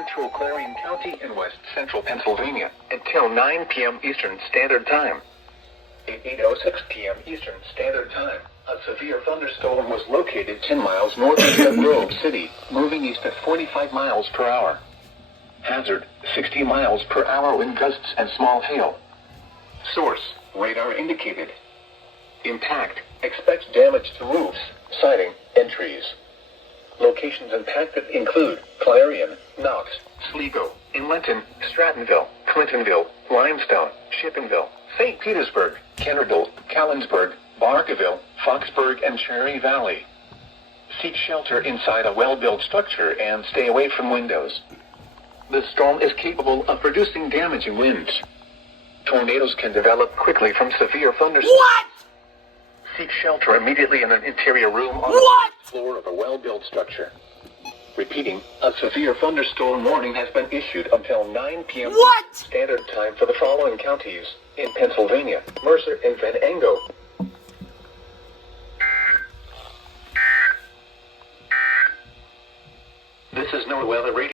central Clarion County in west central Pennsylvania until 9 p.m. Eastern Standard Time. At 8:06 p.m. Eastern Standard Time, a severe thunderstorm was located 10 miles northeast of Grove City, moving east at 45 miles per hour. Hazard, 60 miles per hour wind gusts and small hail. Source, radar indicated. Impact, expect damage to roofs, siding, and trees. Locations impacted include Clarion, Knox, Sligo, Inlenton, Strattonville, Clintonville, Limestone, Shippensville, St. Petersburg, Kennardville, Callinsburg, Barkerville, Foxburg, and Cherry Valley. Seek shelter inside a well-built structure and stay away from windows. The storm is capable of producing damaging winds. Tornadoes can develop quickly from severe thunderstorms. What? Seek shelter immediately in an interior room on What? the floor of a well-built structure. Repeating, a severe thunderstorm warning has been issued until 9 p.m. What? Standard Time for the following counties in Pennsylvania: Mercer and Venango. This is NOAA Weather Radio.